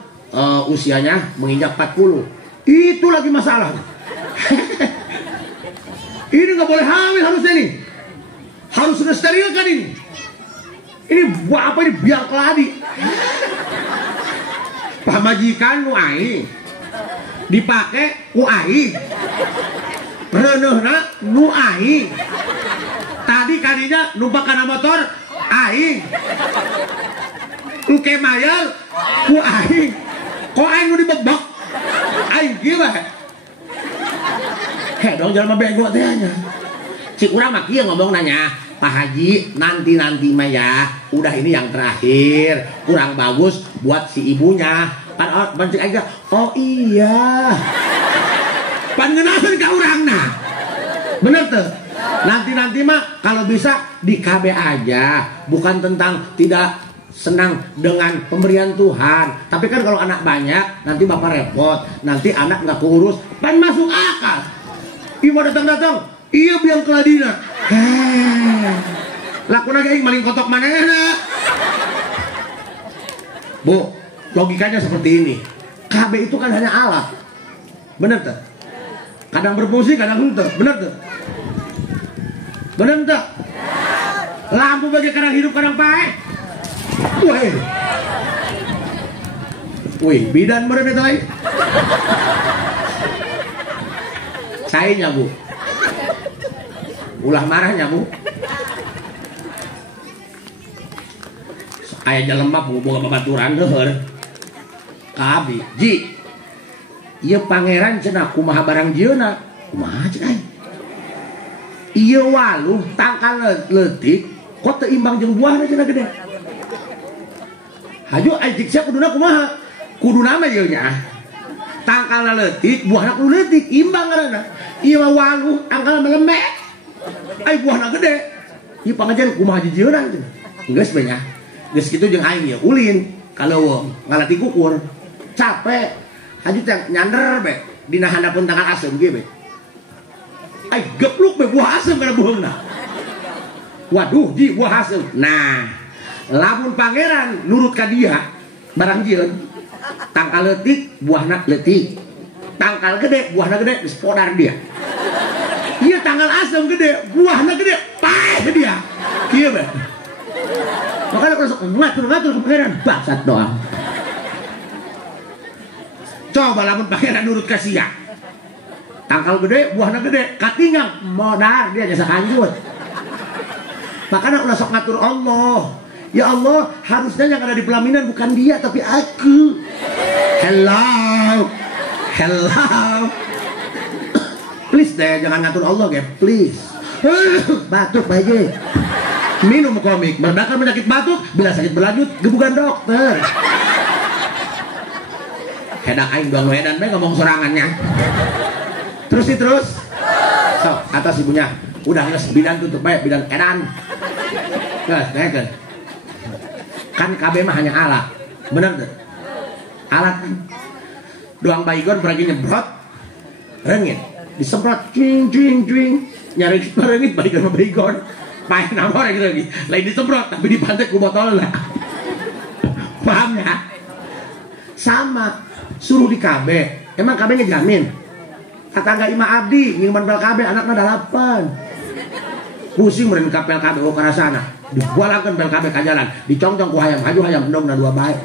Usianya menginjak 40. Itu lagi masalah. Ini nggak boleh hamil harusnya nih. Harus sudah steril kan ini. Ini buat apa ini biar keladi. Pamajikan nu aing dipakai ku aing. Reuneuhna nu aing. Tadi kadinya numpak kana motor aing. Uke mayal ku aing. Kok aing nu dibebek? Aing kieu bae. Dong jangan bego teh nya. Cik urang mah kieu ngomong nanya, Pak Haji nanti mah ya, udah ini yang terakhir, kurang bagus buat si ibunya. Pan cik aja, oh iya. Pan ngeunahkeun ka urangna. Bener tuh. Nanti mah kalau bisa di KB aja, bukan tentang tidak senang dengan pemberian Tuhan. Tapi kan kalau anak banyak, nanti bapak repot, nanti anak nggak keurus. Pan masuk akal. Ibu datang. Iya biang keladina. Lakuna ge aing maling kotok manehna. Bu, logikanya seperti ini. KB itu kan hanya alat. Bener tuh? Kadang berfungsi, kadang henteu. Bener tuh? Bener tuh? Lampu bagi kadang hidup, kadang pae. Wih, bidan meureun eta lain. Saenya, Bu. Ulah marahnya Bu. Aya jelema boga babaturan heueur. Ka abdi, Ji. Ieu pangeran cenah kumaha barang jieuna? Kumaha cenah? Ieu waluh tangkal leutik kok teu imbang jeung buahna cenah gede. Haju ajik sia kuduna kumaha? Kuduna mah ieu nya. Tangkalna leutik, buahna kudu leutik, imbang ngaranna. Ieu mah waluh, angkalna melembek. Buahna gede. Ieu pangajian kumaha jieuna cenah. Geus we nya. Geus kitu jeung aing ieu ulin kaleuweung ngalati kukur. Capek. Haju teh nyander be dina handapun tangan asem ge be. Gepluk be buah asem kana buheungna. Waduh, Ji buah asem. Nah, lamun pangeran nurut ka dia barang jieun. Tangkal leutik, buahna leutik. Tangkal gede, buahna gede, geus podar dia. Ieu tangkal asem gede, buahna gede, paeh dia. Kieu be. Makanya kalau ngatur ke pangeran bangsat doang. Coba lamun pangeran nurut ka sia. Tangkal gede, buahna gede, katinggal modar dia jasa kanjut. Makanya ulah sok ngatur Allah. Ya Allah, harusnya yang ada di pelaminan bukan dia tapi aku. Hello. Please deh, jangan ngatur Allah, guys. Please. Batuk bae. Minum komik, meredakan penyakit batuk. Bila sakit berlanjut, gebukan dokter. Hedak aing doang edan bae ngomong sorangannya. Terus. So, atas ibunya. Udah geus bidan tutup bae, bidan edan. Kan KB mah hanya alat, bener tuh? Alat kan. Doang baygon pergi nyebrot, rengit, disemprot, cuing, nyari rengit baygon sama baygon, main nama orang gitu lagi, lain disemprot tapi dibantek ku botol lah, paham ya? Sama, suruh di KB, emang KB ngejamin? Kata nggak Ima Abdi, minuman bel KB anaknya 8, pusing meren kapel KB oh karasana, dibualakan bel KB ke jalan, dicongcong ku hayam, hayam dong na 2 baik.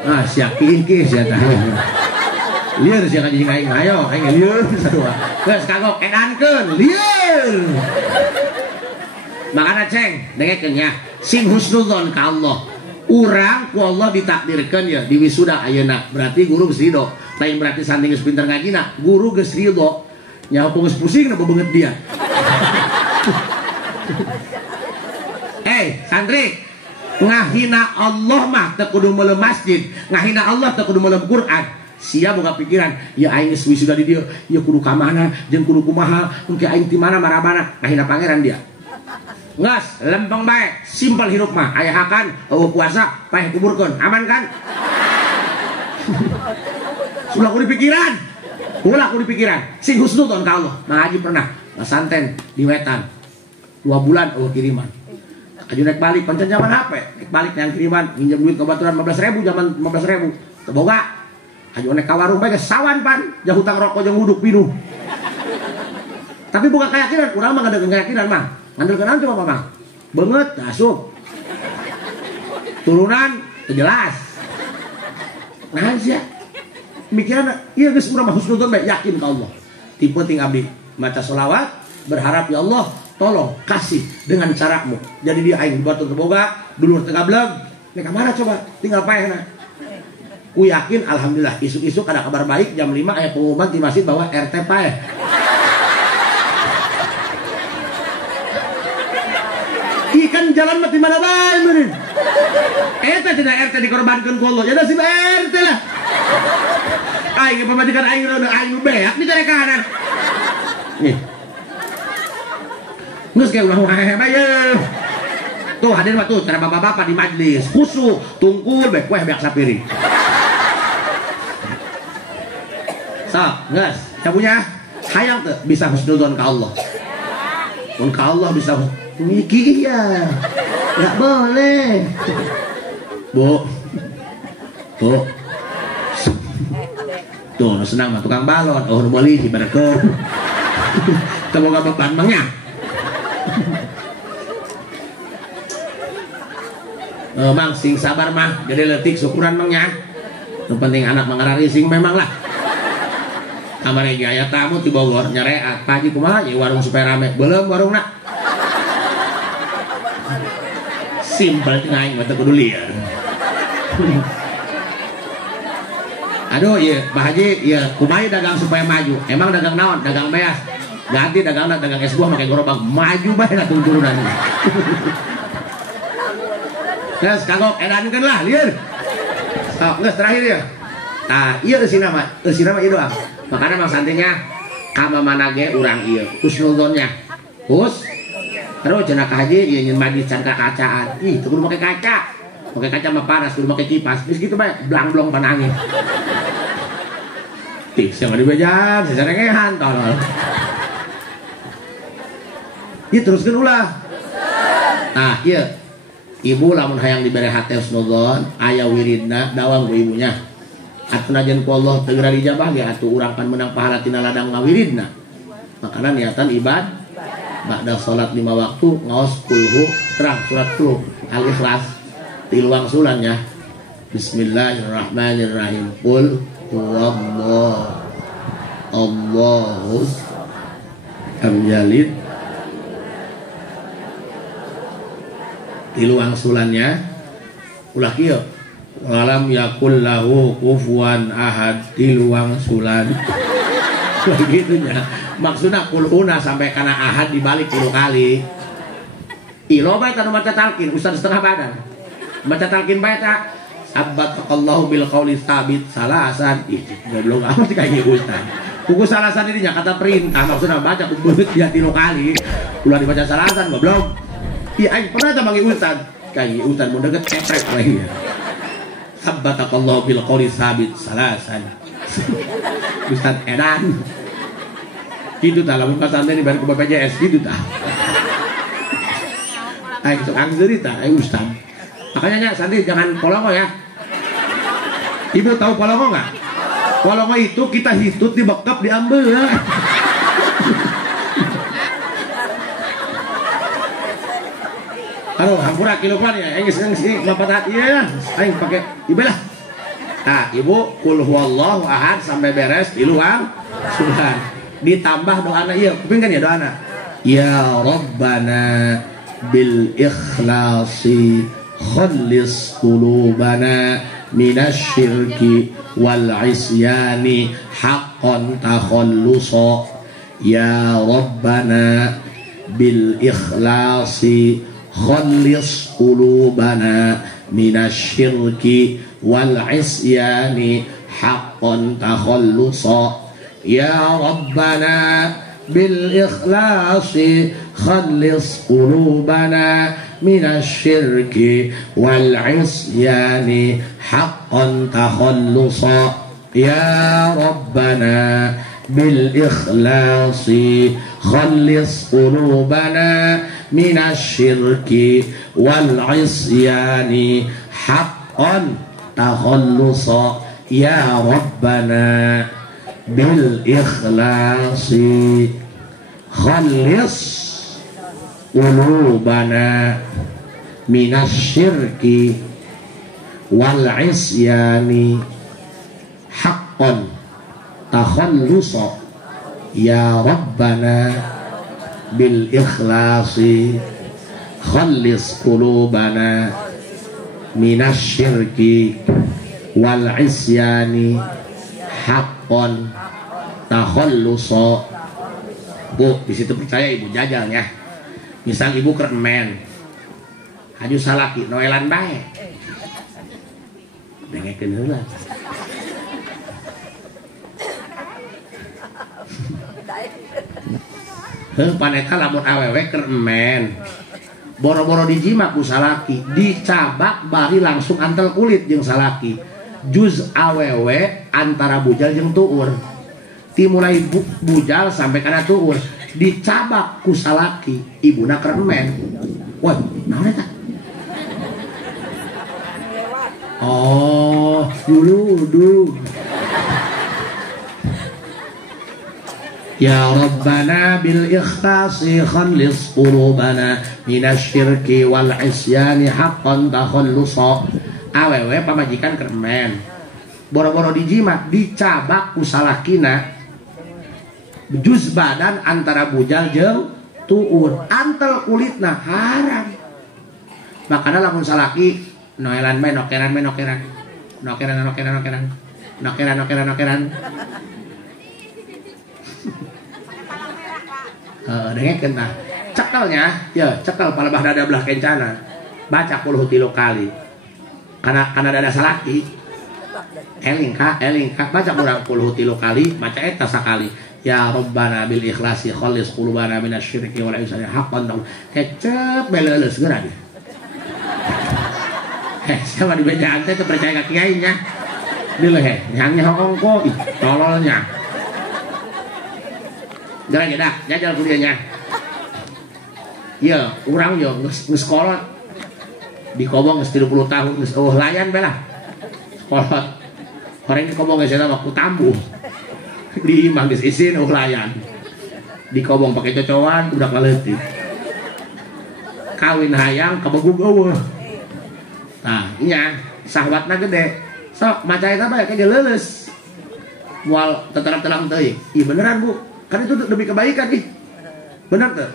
Ah siap kiki siap tahu liar siap kaji ngaing ayo kayak liar sarua geus kagok edankeun liar makana ceng dengekeun nya sing husnudzon ka Allah urang ku Allah ditakdirkeun ya di wisuda ayeuna berarti guru geus ridho lain berarti sanding geus pinter ngajina guru geus ridho nya geus pusing na bebeungeut dia santri ngahina Allah mah teu kudu meuleuh masjid, ngahina Allah teu kudu meuleuh Quran. Sia boga pikiran, ya aing geus wisuda di dieu, ya kudu ka mana, jeung kudu kumaha, engke aing ti mana marabana, ngahina pangeran dia. Ngas, lempeng bae, simpel hirup mah, aya hakan, eueuh puasa, paeh kuburkeun, aman kan? Sulah kudu pikiran. Ulah kudu pikiran, sing husnudzon ka Allah. Mang Haji pernah santen di Wetan. 2 bulan eueuh kiriman. Aju naik balik, pancen zaman HP, naik balik yang kiriman, minjem duit ke baturan 15.000 zaman 15.000, teboga. Aju naik ke warung bae sawan pan, jah hutang rokok jeung wuduk pinuh. Tapi bukan keyakinan, urang mah ngadeung keyakinan mah. Ngandeukeun coba mah. Beungeut asup. Turunan teu jelas. Nah sia. Mikiran ieu geus urang mah husnudzon bae yakin ka Allah. Tipe ting abdi maca sholawat, berharap ya Allah tolong kasih dengan caramu. Jadi dia aing batu terboga, dulur tengah bleg. Nek mana coba? Tinggal paehna. Ku yakin alhamdulillah isuk-isuk ada kabar baik jam 5 aya pengumuman di masjid bahwa RT paeh. Ikan jalan mati mana bae meureun. Eta cenah RT dikorbankeun ku Allah. Ya da si RT lah. Aing pamajikan aing aing beak di kanan. Nih. Nges kayak ulah wae bae. Tuh hadir mah tuh cara bapak-bapak di majlis, khusyuk, tungkul bae weh beak sapiring. So, nges, cabunya hayang teu bisa husnudzon ka Allah. Mun ka Allah bisa miki ya. Enggak boleh. Bu. Tuh, senang mah tukang balon, oh nu meuli dibarekeun. Teu boga beban mangnya. Mang sing sabar mah jadi letik syukuran mangnya. Yang penting anak mengarari sing memang lah. Kamari ge aya tamu ti Bogor nyareat pagi kumaha ieu warung supaya rame. Belum warungna. Simpel teh aing mah teu kudu lieur. Aduh ieu Pak Haji ieu kumaha dagang supaya maju. Emang dagang naon? Dagang beas. Ganti dagangna dagang es buah make gerobak maju bae lah turunan. Geus kagok edankeun lah lieur. Sok geus terakhir ya. Tah ieu eusina mah ieu doang. Makana mang santinya ka mana ge urang ieu husnudzonnya. Hus. Terus cenah ka Haji ieu nyeun majlis can kacaan. Ih teu kudu make kaca. Make kaca mah panas kudu make kipas. Geus kitu bae blang-blong pan angin. Tih sama di bejan, sesarengehan tolol. Ieu teruskeun ulah. Nah, ieu. Ibu lamun hayang dibere hate husnudzon, aya wiridna dawang ku ibunya. Atuh najan ku Allah teu geura dijabah ge atuh urang pan meunang pahala tina ladang ngawiridna. Makana niatan ibad ba'da salat 5 waktu ngaos kulhu terang surat kulhu Al-Ikhlas di luang sulannya. Bismillahirrahmanirrahim. Qul huwallahu Allahu amjalid. Di luang sulannya ulah kieu walam yakul lahu kufuwan ahad di luang sulan begitunya maksudnya kuluna sampai kana ahad dibalik 10 kali iloba tanu maca talqin ustaz setengah badan maca talqin bae ta sabbataqallahu bil qauli tsabit salasan ih goblok amat kayak ustaz Kuku salasan dirinya kata perintah maksudnya baca kubeut dia 3 kali. Ulah dibaca salasan goblok. Iya aing pernah teh manggil ustad. Kayak ustad mau deket ceprek we. Sabbatakallahu bil qouli sabit salasan. Ustad edan. Gitu tah lamun pasantren dibari ku BPJS gitu tah. Aing sok anggeuri tah ustad. Makanya Sandi jangan polongo ya. Ibu tahu polongo nggak? Polongo itu kita hitut dibekap diambil ya. Aduh, hampura kilopan ya. Yang sini bapak hati ya. Aing pakai ibu lah. Nah, ibu kul huwallahu ahad sampai beres di luar subhan. Ditambah doana iya, kuping kan ya doana. Ya Rabbana bil ikhlasi khallis qulubana minasyirki wal isyani haqqan takhallusa. Ya Rabbana bil ikhlasi khallis qulubana minasyirki wal isyani haqqan takhallusa. Ya Rabbana bil ikhlasi khallis qulubana minasyirki wal isyani haqqan takhallusa. Ya Rabbana bil ikhlasi khallis qulubana minasyirki wal isyani haqqan takhallusa. Ya Rabbana bil ikhlasi khallis qulubana minasyirki wal isyani haqqan takhallusa. Ya Rabbana bil ikhlasi khallis qulubana minasyirki wal isyani haqqan takhallusa. Bu, di situ percaya ibu jajal ya. Misal ibu keremen, haju salaki noelan bae. Dengekeun heula. Heuh paneta lamun awewe keremen. Boro-boro dijima ku salaki, dicabak bari langsung antel kulit jeung salaki. Juz awewe antara bujal jeung tuur. Dimulai bujal sampai kana tuur dicabak ku salaki, ibuna keremen. Wah, naon eta? Oh, dulu. Ya Rabbana bil ikhlasi khallis qulubana minasyirki wal isyani haqqan takhallusa. Awewe pamajikan keremen. Boro-boro dijimat dicabak ku salakina. Juz badan antara bujal jeung tuur. Antel kulitna haram. Makana lamun salaki noelan meh nokeran. Nokeran. Dengekeun tah. Cekelnya, ya cekel palebah dada belah kencana. Baca 10 kali. Karena dada salaki. Eling ka baca kurang 10 kali, baca eta sakali. Ya Rabbana bil ikhlasi khallis qulubana minasyirki wal isyani haqqan tahu. Kecep beleuleus geura dia. Sama di bejaan teh percaya ka kiai nya. Dileh nyangnya ongko ih tololnya. Gara dah jajal kuliahnya. Iya, urang yo geus kolot. Di Kobong geus 30 tahun geus layan belah. Kolot. Orang di Kobong geus eta mah ku tambuh. Di imah geus isin layan. Di Kobong pakai cocokan udah kaleutik. Kawin hayang kabegug eueuh. Nah, nya sahwatna gede. Sok maca eta bae kage leuleus. Moal teterap-terang teuing. Ih beneran, Bu. Kan itu demi kebaikan nih. Benar tuh.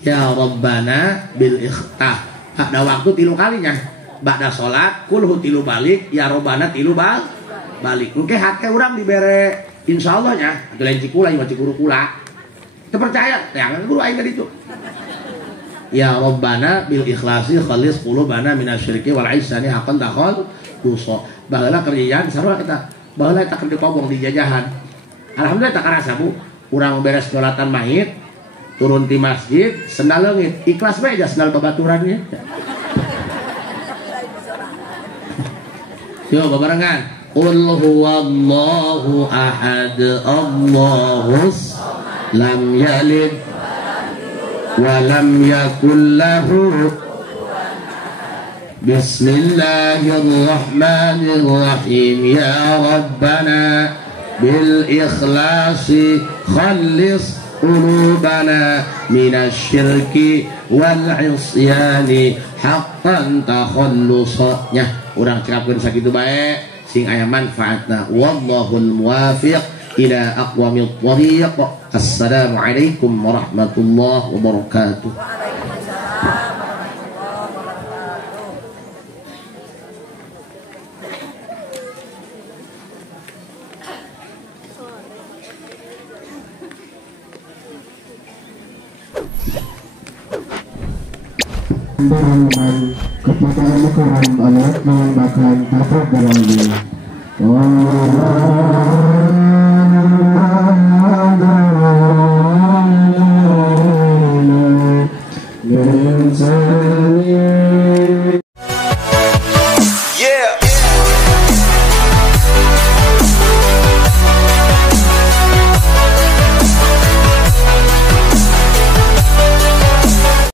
Ya Rabbana bil ikhtah. Pada waktu 3 kalinya. Ba'da salat kulhu 3 balik, ya Rabbana 3 balik. Engke hake urang dibere insyaallah nya. Atuh lain cikula ieu cikuru kula. Teu percaya, teangan guru aing ka ditu. Ya Rabbana bil ikhlasi khalis qulubana minasyirki wal isyani haqqan takhal dosa. Baheula kerjaan sarua kita. Baheula eta keur di Kobong di jajahan. Alhamdulillah tak karasa Bu. Urang beres nyolatan mayit, turun di masjid, sendal leungit, ikhlas bae aja sendal babaturannya. Yo babarengan. Qul huwallahu ahad, Allahus lam yalid wa lam yakul lahu. Bismillahirrahmanirrahim. Ya Rabbana bil ikhlasi khallis qulubana minasyirki wal isyani haqqan takhallusnya. Urang cerapkeun sakitu bae sing aya manfaatna. Wallahul muwaffiq ila aqwamit thariq. Assalamualaikum warahmatullahi wabarakatuh. Berhubungan kepada anak orang anak yang bakal dapat berlalu.